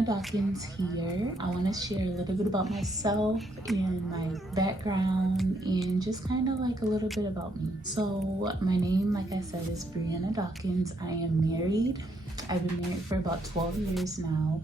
Brianna Dawkins here. I want to share a little bit about myself and my background and just kind of like a little bit about me. So my name, like I said, is Brianna Dawkins. I am married. I've been married for about 12 years now.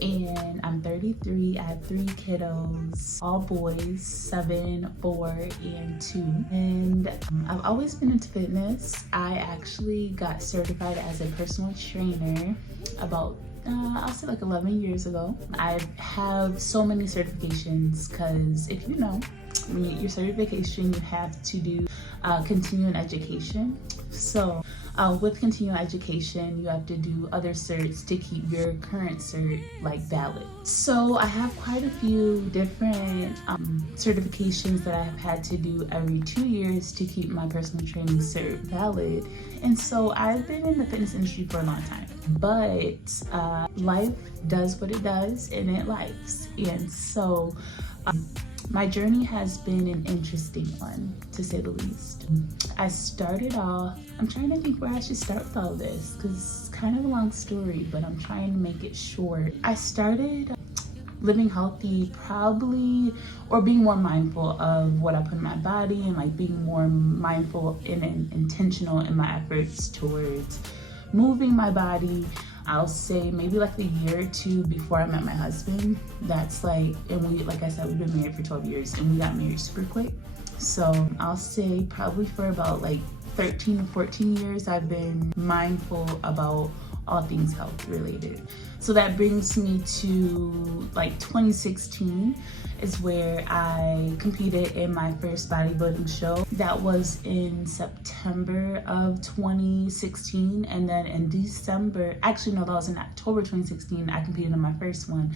And I'm 33. I have 3 kiddos, all boys, 7, 4, and 2. And I've always been into fitness. I actually got certified as a personal trainer about I'll say like 11 years ago. I have so many certifications because if you know, when you get your certification, you have to do continuing education. So with continuing education, you have to do other certs to keep your current cert like valid. So I have quite a few different certifications that I have had to do every 2 years to keep my personal training cert valid. And so I've been in the fitness industry for a long time, but life does what it does and it lives. And so my journey has been an interesting one, to say the least. I started off, I'm trying to think where I should start with all this because it's kind of a long story, but I'm trying to make it short. I started living healthy probably, or being more mindful of what I put in my body and like being more mindful and intentional in my efforts towards moving my body. I'll say maybe like a year or 2 before I met my husband. That's like, and we, like I said, we've been married for 12 years and we got married super quick. So I'll say probably for about like 13 or 14 years, I've been mindful about all things health related. So that brings me to like 2016 is where I competed in my first bodybuilding show. That was in September of 2016. And then in December, actually no, that was in October 2016, I competed in my first one.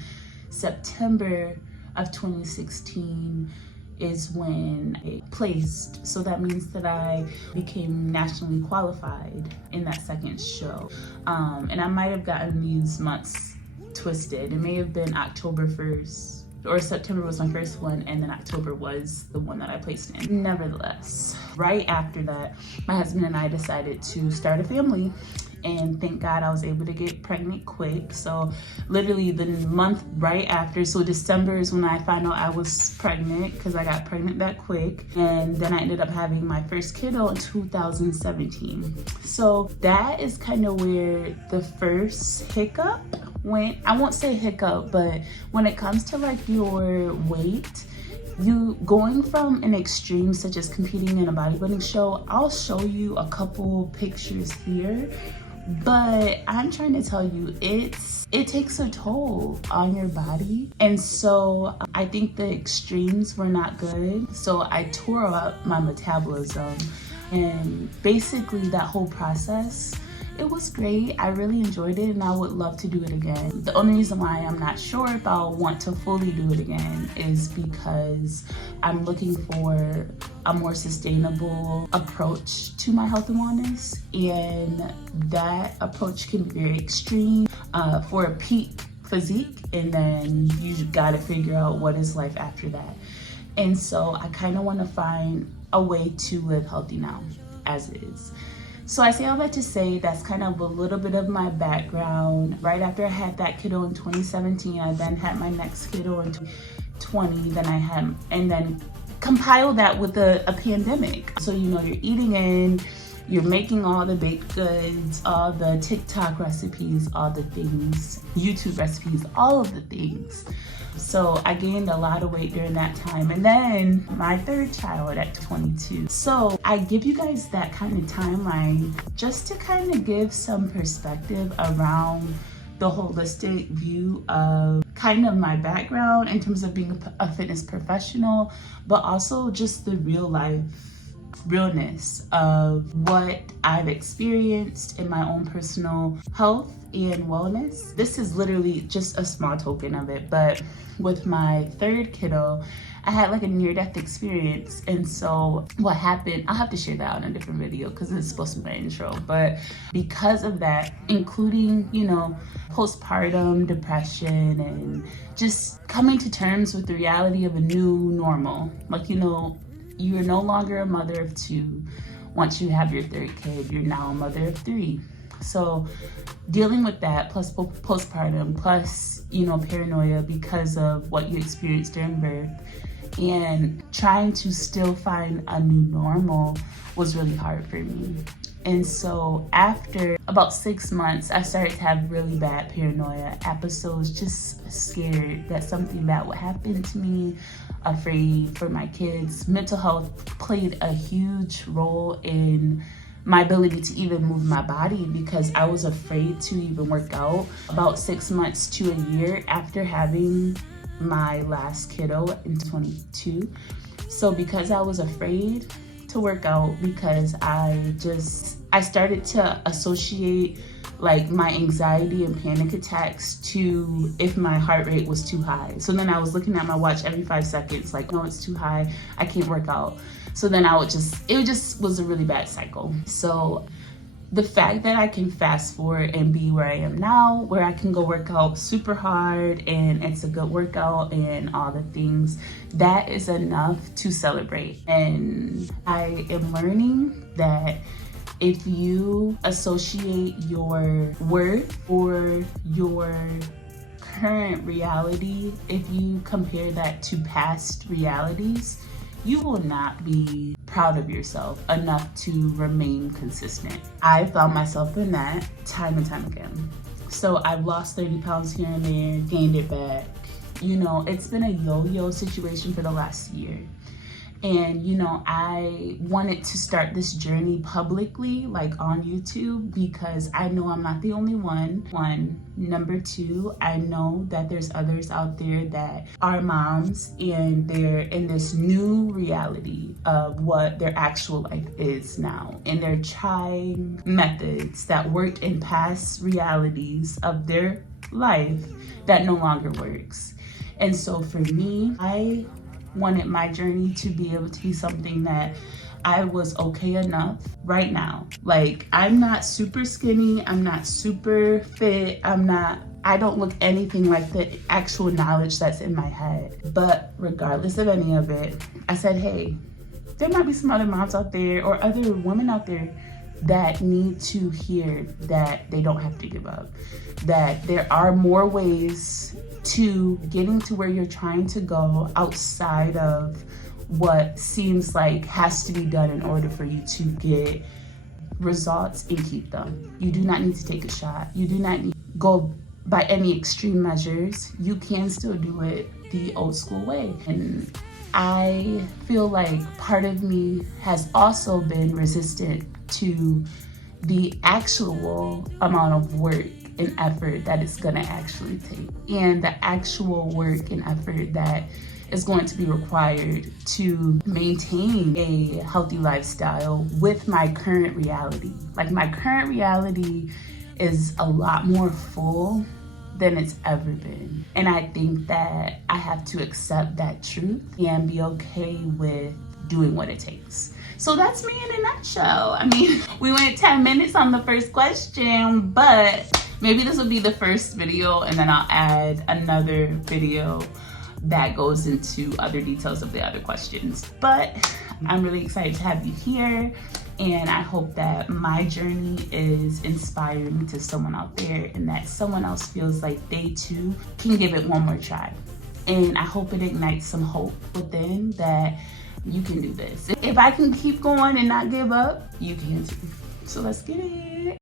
September of 2016 is when I placed. So that means that I became nationally qualified in that second show. And I might have gotten these months twisted. It may have been October 1st, or September was my first one, and then October was the one that I placed in. Nevertheless, right after that, my husband and I decided to start a family. And thank God I was able to get pregnant quick. So literally the month right after, so December is when I found out I was pregnant because I got pregnant that quick. And then I ended up having my first kiddo in 2017. So that is kind of where the first hiccup went. I won't say hiccup, but when it comes to like your weight, you going from an extreme such as competing in a bodybuilding show, I'll show you a couple pictures here. But I'm trying to tell you, it takes a toll on your body. And so I think the extremes were not good. So I tore up my metabolism. And basically that whole process, it was great. I really enjoyed it and I would love to do it again. The only reason why I'm not sure if I'll want to fully do it again is because I'm looking for a more sustainable approach to my health and wellness. And that approach can be very extreme for a peak physique, and then you gotta figure out what is life after that. And so I kind of want to find a way to live healthy now as is. So I say all that to say that's kind of a little bit of my background. Right after I had that kiddo in 2017, I then had my next kiddo in 2020, then I had, and then compile that with a pandemic. So you know, you're eating in, you're making all the baked goods, all the TikTok recipes, all the things, YouTube recipes, all of the things. So I gained a lot of weight during that time. And then my third child at 22. So I give you guys that kind of timeline just to kind of give some perspective around the holistic view of kind of my background in terms of being a fitness professional, but also just the real life realness of what I've experienced in my own personal health and wellness. This is literally just a small token of it, but with my third kiddo, I had like a near-death experience. And so what happened, I'll have to share that out in a different video because it's supposed to be my intro, but because of that, including, you know, postpartum depression and just coming to terms with the reality of a new normal, like, you know, you are no longer a mother of 2. Once you have your third kid, you're now a mother of 3. So dealing with that, plus postpartum, plus, you know, paranoia because of what you experienced during birth, and trying to still find a new normal was really hard for me. And so after about 6 months, I started to have really bad paranoia episodes, just scared that something bad would happen to me, afraid for my kids. Mental health played a huge role in my ability to even move my body because I was afraid to even work out. About 6 months to a year after having my last kiddo in 22. So because I was afraid to work out, because I started to associate like my anxiety and panic attacks to if my heart rate was too high. So then I was looking at my watch every 5 seconds, like, no, it's too high, I can't work out. So then it just was a really bad cycle. So the fact that I can fast forward and be where I am now, where I can go work out super hard and it's a good workout and all the things, that is enough to celebrate. And I am learning that if you associate your worth or your current reality, if you compare that to past realities, you will not be proud of yourself enough to remain consistent. I found myself in that time and time again. So I've lost 30 pounds here and there, gained it back. You know, it's been a yo-yo situation for the last year. And, you know, I wanted to start this journey publicly, like on YouTube, because I know I'm not the only one. Number two, I know that there's others out there that are moms and they're in this new reality of what their actual life is now. And they're trying methods that worked in past realities of their life that no longer works. And so for me, I wanted my journey to be able to be something that I was okay enough right now. Like, I'm not super skinny, I'm not super fit, I don't look anything like the actual knowledge that's in my head. But regardless of any of it, I said, hey, there might be some other moms out there or other women out there that need to hear that they don't have to give up, that there are more ways to getting to where you're trying to go outside of what seems like has to be done in order for you to get results and keep them. You do not need to take a shot. You do not need to go by any extreme measures. You can still do it the old school way. And I feel like part of me has also been resistant to the actual amount of work and effort that it's gonna actually take, and the actual work and effort that is going to be required to maintain a healthy lifestyle with my current reality. Like, my current reality is a lot more full than it's ever been. And I think that I have to accept that truth and be okay with doing what it takes. So that's me in a nutshell. I mean, we went 10 minutes on the first question, but maybe this will be the first video and then I'll add another video that goes into other details of the other questions. But I'm really excited to have you here, and I hope that my journey is inspiring to someone out there and that someone else feels like they too can give it one more try. And I hope it ignites some hope within that you can do this. If I can keep going and not give up, you can too. So let's get it.